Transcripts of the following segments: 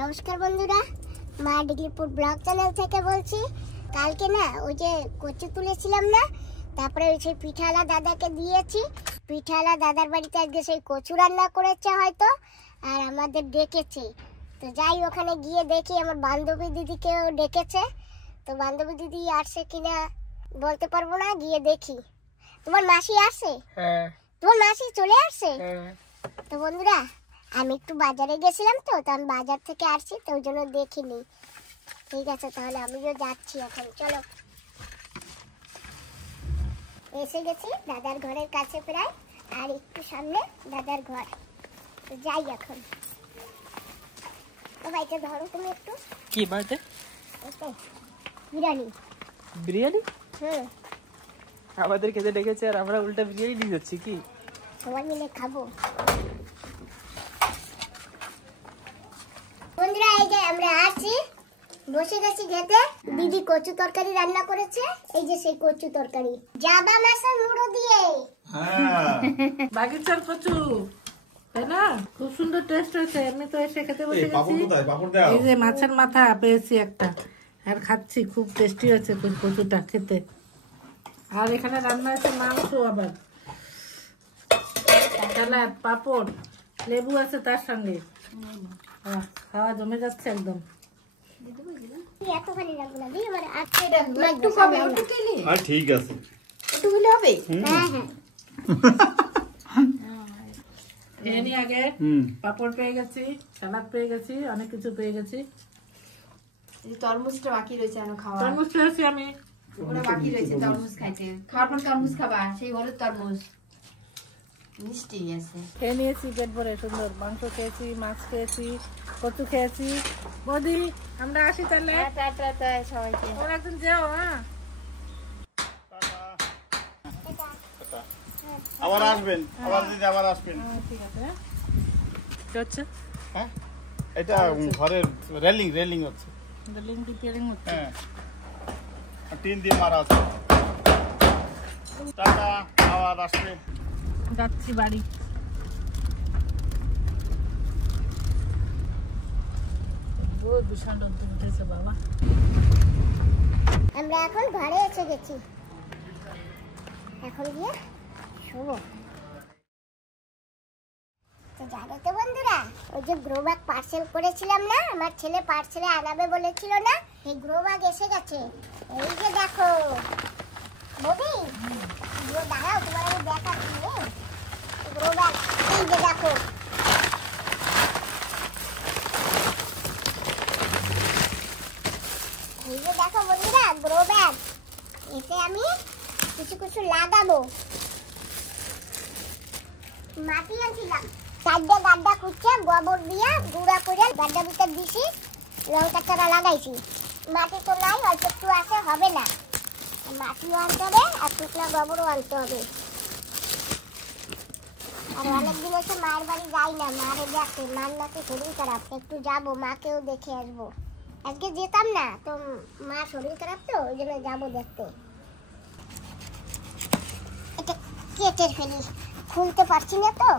নমস্কার বন্ধুরা, মা ডিগ্রিপুর ব্লগ চ্যানেল থেকে বলছি। কালকে না ওই যে কচু তুলেছিলাম না, তারপরে ওই সেই পিঠালা দাদাকে দিয়েছি। পিঠালা দাদার বাড়িতে আজকে সেই কচু রান্না করেছে হয়তো, আর আমাদের ডেকেছে। তো যাই ওখানে গিয়ে দেখি, আমার বান্ধবী দিদিকেও ডেকেছে। তো বান্ধবী দিদি আসছে কিনা বলতে পারবো না, গিয়ে দেখি। তোমার মাসি আসে? হ্যাঁ। তোমার মাসি চলে আসছে? হ্যাঁ। তো বন্ধুরা, আমি একটু বাজারে গেছিলাম, তো আমি বাজার থেকে আসছি, তো ওই জন্য দেখিনি। ঠিক আছে, তাহলে আমিও যাচ্ছি এখন। চলো, এসে গেছি দাদার ঘরের কাছে প্রায়, আর একটু সামনে দাদার ঘর। তো যাই এখন। তো ভাইটা ধরো তুমি একটু। কি বাড়িতে? বিরিয়ানি। বিরিয়ানি? হুম। আমাদের খেতে ডেকেছে আর আমরা উল্টা বিরিয়ানি দিয়ে যাচ্ছি কি? সবাই মিলে খাবো। বন্ধুরা, এই যে আমরা আছি, বসে গেছি খেতে। দিদি কচু তরকারি রান্না করেছে। এই যে সেই কচু তরকারি, জাবা মাছের মুড়ো দিয়ে। বাগিচার কচু, তাই না? খুব সুন্দর টেস্ট হয়েছে। আমি তো এসে খেতে বসে গেছি। এই যে মাছের মাথা পেয়েছি একটা, আর খাচ্ছি। খুব টেস্টি হয়েছে কচুটা খেতে। আর এখানে রান্না আছে মাংস, আবার সালাদ, পাপড়, লেবু আছে তার সঙ্গে। খাওয়া জমে যাচ্ছে একদম। এতখানি রাখবো না, দিই আমার আজকে একটু কবে একটু খেলি। আর ঠিক আছে, একটু হলে হবে। হ্যাঁ হ্যাঁ। খেয়ে নি আগে। পাপড় পেয়ে গেছি, সালাদ পেয়ে গেছি, অনেক কিছু পেয়ে গেছি। তরমুজটা বাকি রয়েছে এখনো খাওয়া। তরমুজ খেয়েছি আমি। ওরা বাকি রয়েছে তরমুজ খাইতে। খাওয়ার পর তরমুজ খাবা, সেই হলুদ তরমুজ মিষ্টি আছে। খেয়ে নিয়েছি পেট ভরে, সুন্দর। মাংস খেয়েছি, মাছ খেয়েছি, কচু খেয়েছি। বৌদি, আমরা আসি তাহলে। সবাইকে ওরা একদিন যেও। হ্যাঁ, আবার আসবেন, আবার দিদি আবার আসবেন। ঠিক আছে। কি হচ্ছে? হ্যাঁ, এটা ঘরের রেলিং হচ্ছে। লিঙ্ক রিপেয়ারিং হচ্ছে। হ্যাঁ, আর টিন দিয়ে মারা আছে। টাটা, আবার আসবে। যাচ্ছি বাড়ি। ভীষণ রোদ্দুর উঠেছে বাবা। আমরা এখন ঘরে এসে গেছি, এখন গিয়ে শুবো। তো জানো তো বন্ধুরা, ওই যে গ্রো ব্যাগ পার্সেল করেছিলাম না, আমার ছেলে পার্সেলে আনাবে বলেছিল না, এই গ্রো ব্যাগ এসে গেছে। এই যে দেখো বৌদি, দাঁড়াও, তোমার আমি দেখাচ্ছি। গ্রো ব্যাগ, এই যে দেখো। এই যে দেখো বন্ধুরা, গ্রো ব্যাগ। এতে আমি কিছু কিছু লাগাবো। মাটি আনছিলাম, চারটে গাড্ডা খুঁজছে, গোবর দিয়ে গুঁড়া করে গাড্ডা ভিতর দিছি, লঙ্কা চারা লাগাইছি। মাটি তো নাই, অল্প একটু আছে, হবে না। মাটিও আনতে হবে, আর শুকনা গোবরও আনতে হবে। আর অনেকদিন এসে মায়ের বাড়ি যাই না, মারে দেখতে, মার নাকি শরীর খারাপ, একটু যাবো, মাকেও দেখে আসবো। আজকে যেতাম না, তো মা শরীর খারাপ, তো ওই জন্য যাবো দেখতে। এটা কেটে ফেলি, খুলতে পারছি না তো।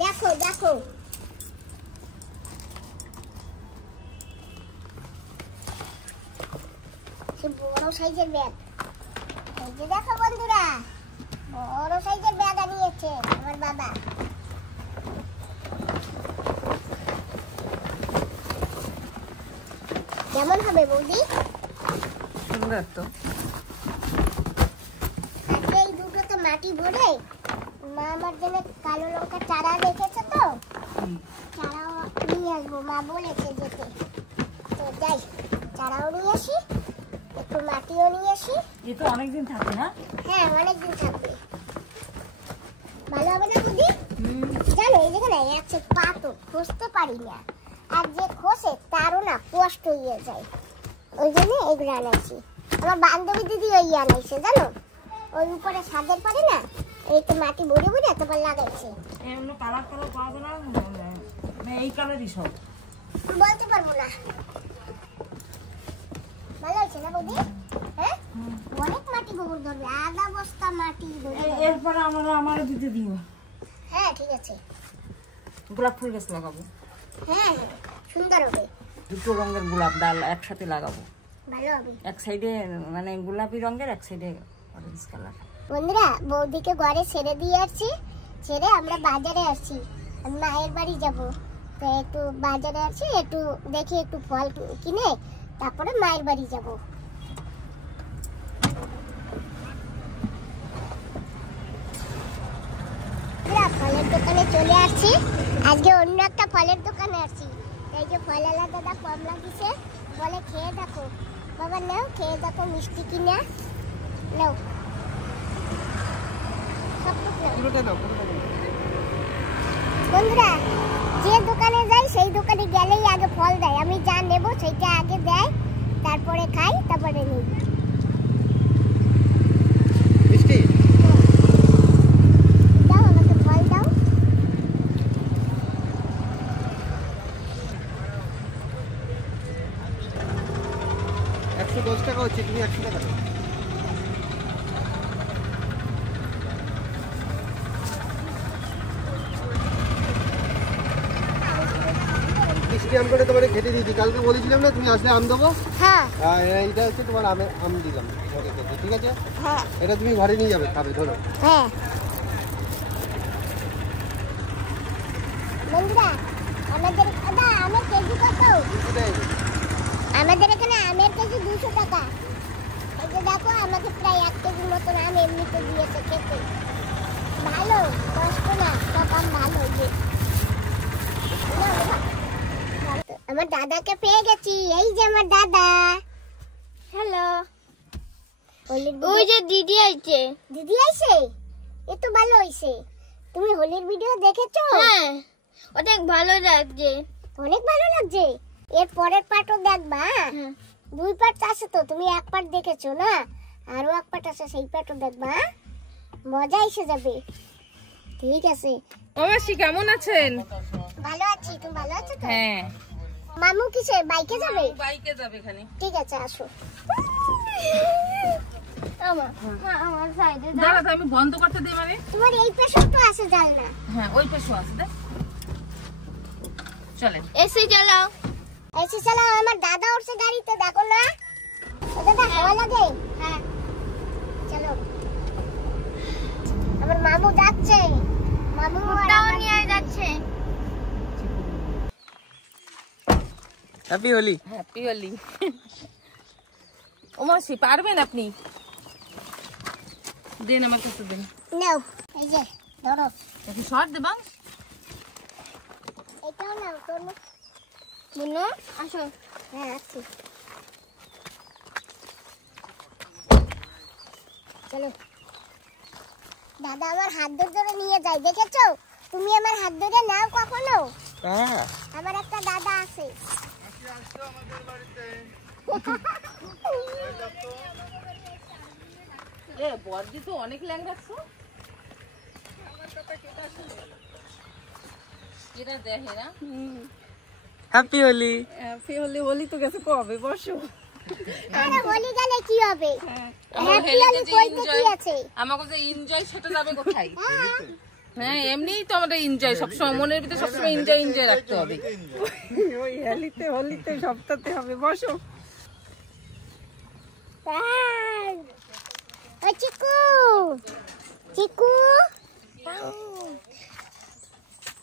দেখো দেখো, বড় সাইজের ব্যাগ। এই যে দেখো বন্ধুরা, বড় সাইজের ব্যাগ আনিয়েছে আমার বাবা। কেমন হবে বৌদি? সুন্দর তো। আজকে এই দুটোতে মাটি ভরে মা আমার জন্য কালো লঙ্কা চারা রেখেছে, তো চারাও নিয়ে আসবো, মা বলেছে যেতে। তো যাই, চারাও নিয়ে আসি, একটু মাটিও নিয়ে আসি। এ তো অনেকদিন থাকে না? হ্যাঁ, অনেকদিন থাকবে। ভালো হবে না বৌদি? জানো, এই যেখানে আছে পাথর, খসতে পারি না, আর যে খসে তারও না কষ্ট হয়ে যায়, ওই জন্য এগুলো আনাইছি। আমার বান্ধবী দিদি ওই আনাইছে, জানো, ওই উপরে ছাদের পারে না, এই তো মাটি ভরে ভরে এতবার লাগাইছে। এগুলো কালার পাওয়া যায় না, মানে এই কালারই সব। বলতে পারবো না। ভালো হয়েছে না বৌদি? হ্যাঁ। অনেক মাটি গোবর ধরবে, আধা বস্তা মাটি ধরবে। এরপর আমারও দিতে দিও। হ্যাঁ ঠিক আছে। গোলাপ ফুল গাছ লাগাবো। হ্যাঁ সুন্দর হবে। দুটো রঙের গোলাপ ডাল একসাথে লাগাবো, ভালো হবে। এক সাইডে মানে গোলাপি রঙের, এক সাইডে অরেঞ্জ কালার। বন্ধুরা বৌদিকে ঘরে ছেড়ে দিয়ে আসছি, ছেড়ে আমরা বাজারে আসছি, আমি মায়ের বাড়ি যাব। তো একটু বাজারে আসছি, একটু দেখি একটু ফল কিনে তারপরে মায়ের বাড়ি যাব। ফলের দোকানে চলে আসছি, আজকে অন্য একটা ফলের দোকানে আসছি। এই যে ফলওয়ালা দাদা কমলা দিছে, বলে খেয়ে দেখো বাবা, নাও খেয়ে দেখো মিষ্টি কিনা নাও। বন্ধুরা যে দোকানে যাই সেই দোকানে গেলেই আগে ফল দেয়, আমি যা নেব সেইটা আগে দেয়, তারপরে খাই, তারপরে নিই। দাও আমাকে ফল দাও। টাকা হচ্ছে, তুমি 100 টাকা দাও। মিষ্টি আম করে তোমাকে খেতে দিয়েছি, কালকে বলেছিলাম না তুমি আসলে আম দেবো। হ্যাঁ এইটা হচ্ছে তোমার আম দিলাম ঘরে খেতে, ঠিক আছে? হ্যাঁ এটা তুমি ঘরে নিয়ে যাবে, খাবে, ধরো। হ্যাঁ বন্ধুরা আমাদের দাদা আমের কেজি কত? আমাদের এখানে আমের কেজি 200 টাকা। এই যে দেখো আমাকে প্রায় 1 কেজির মতন আম এমনিতে দিয়েছে খেতে, ভালো, কষ্ট না, সব আম ভালো। যে আমার দাদাকে পেয়ে গেছি, এই যে আমার দাদা। হ্যালো, ওই যে দিদি আইছে। দিদি আইছে, এ তো ভালো হইছে। তুমি হোলির ভিডিও দেখেছো? হ্যাঁ অনেক ভালো লাগছে। অনেক ভালো লাগছে, এর পরের পার্টও দেখবা। 2 পার্ট আছে তো, তুমি 1 পার্ট দেখেছো না, আরো 1 পার্ট আছে, সেই পার্টও দেখবা, মজা এসে যাবে। ঠিক আছে। মাসি কেমন আছেন? ভালো আছি, তুমি ভালো আছো তো? হ্যাঁ। মামু কিসে, বাইকে যাবে? বাইকে যাবে খালি। ঠিক আছে আসো। আমার সাইডে দাঁড়া, আমি বন্ধ করতে দিই মানে। তোমার এই পাশে তো আছে জানলা। হ্যাঁ ওই পাশে আছে, দেখ চলেন। এসি চালাও, এসি চালাও। আমার দাদা উঠছে গাড়িতে, দেখো না দাদা হাওয়া লাগে। হ্যাঁ চলো। আমার মামু যাচ্ছে, মামু ওটাও নিয়ে যাচ্ছে। হ্যাপি হোলি। হ্যাপি হোলি। ও মাসি পারবেন আপনি? দেন আমাকে একটু দেন। নাও এই যে ধরো। একটু শর্ট দেবা। এটাও নাও তোর বুনো, আসো। হ্যাঁ আসছি, চলো। দাদা আমার হাত ধরে নিয়ে যায়, দেখেছো? তুমি আমার হাত ধরে নাও কখনো? আমার একটা দাদা আছে। এ বর্দি তো অনেক ল্যাংড়াছো। এটা দেখে না। হ্যাপি হোলি। হ্যাপি হোলি। হোলি তো গেছে কবে, বসো। আরে হোলি গেলে কি হবে? হ্যাপি হোলি কইতে কি আছে? আমাকে যে এনজয় সেটা যাবে কোথায়? হ্যাঁ এমনিই তো আমাদের এনজয়, সবসময় মনের ভিতরে সবসময় এনজয় রাখতে হবে। ওই হোলিতে সবটাতে হবে, বসো। ওই চিকু, চিকু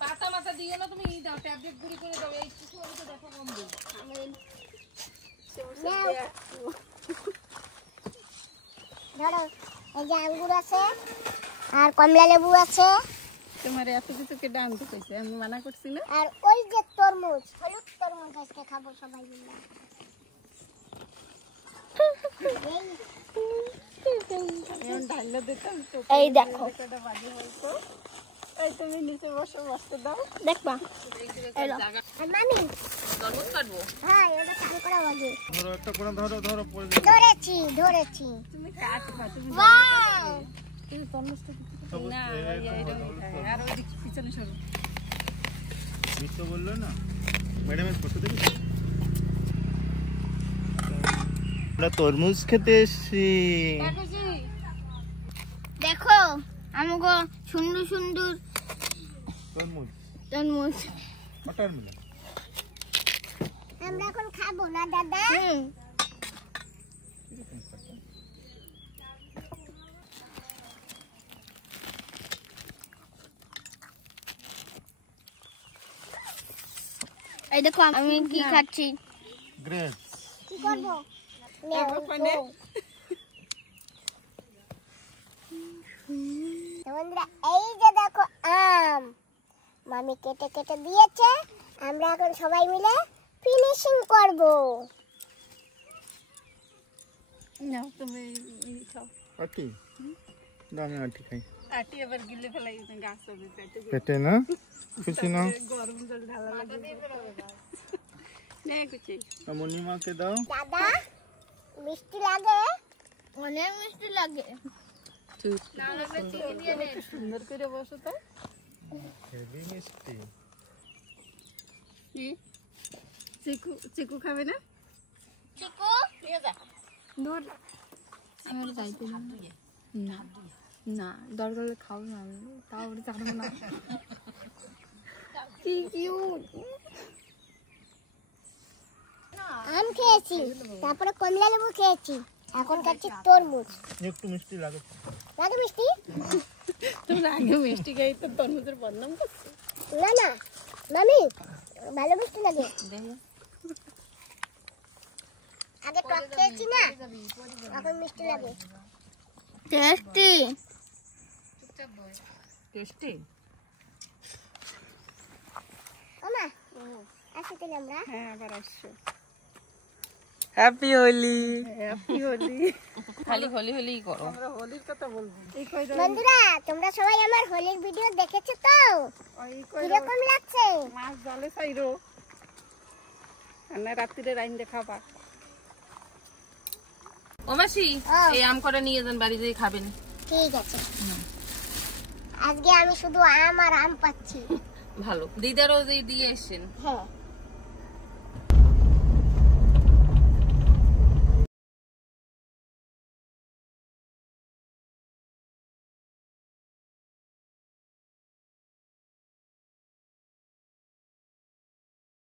পাতা মাথা দিয়ে না তুমি দাও, ট্যাবলেট গুঁড়ি করে দাও। এই কিছু আমি তো দেখো কম দিই। ধরো, এই যে আঙ্গুর আছে আর কমলা লেবু আছে। তোমার এত কিছু কেটে আনতে চাইছে, আমি মানা করছি না। আর ওই যে তরমুজ, হলুদ তরমুজ আজকে খাবো সবাই মিলে। এই দেখো, এই তুমি নিচে বসো, বসতে দাও। দেখবা মামি তরমুজ কাটবো। হ্যাঁ এটা কাল করা হবে। ধরো একটা করে, ধরো ধরো, পড়ে ধরেছি ধরেছি। তুমি কাটবা, তুমি ওয়াও তুমি তরমুজটা না আর ওই দিক পিছনে সরো। মিথ্যা বললো না ম্যাডামের ফটো দেখেছো? আমরা তরমুজ খেতে এসেছি। দেখো আমাকে সুন্দর সুন্দর তরমুজ তরমুজ ওয়াটারমেলন। আমরা এখন খাবো না দাদা? এই দেখো আমি কি খাচ্ছি। গ্রেপস। কি করবো? বন্ধুরা এই যে দেখো আম মামি কেটে কেটে দিয়েছে, আমরা এখন সবাই মিলে ফিনিশিং করব। না তুমি খাও। আটি দামি আটি খাই। আটি আবার গিলে ফেলাই গাছ হবে পেটে না খুশি না। গরম জল ঢালা লাগে। নে কুচি মনিমাকে দাও। দাদা মিষ্টি লাগে? অনেক মিষ্টি লাগে। সুন্দর করে বসো তো। হেভি মিষ্টি। চিকু চিকু খাবে না? চিকু নিয়ে যা। দূর আমার যাইতে না না দরকার হলে খাও না, তাও ওটা চাকরি না। কি কিউট। আম খেয়েছি, তারপরে কমলা লেবু খেয়েছি, এখন খাচ্ছি তরমুজ। একটু মিষ্টি লাগে। লাগে মিষ্টি? তোমরা আগে মিষ্টি খাই তো তরমুজের বদনাম করছো। না না মামি ভালো মিষ্টি লাগে। আগে টক খেয়েছি না, এখন মিষ্টি লাগে। Tasty tasty. ওমা আসি তাহলে আমরা। হ্যাঁ আবার আসছো। হ্যাপি হোলি। হ্যাপি হোলি। খালি হোলি হোলি করো। আমরা হোলির কথা বলবো। এই কই বন্ধুরা তোমরা সবাই আমার হোলির ভিডিও দেখেছো তো? কিরকম লাগছে? মাছ জালে চাইরো না রাত্রিরে রাইন্দে খাবা। ও মাসি এই আম কটা নিয়ে যান, বাড়ি যেয়ে খাবেন। ঠিক আছে, আজকে আমি শুধু আম আর আম পাচ্ছি। ভালো, দিদারও দিয়ে এসছেন। হ্যাঁ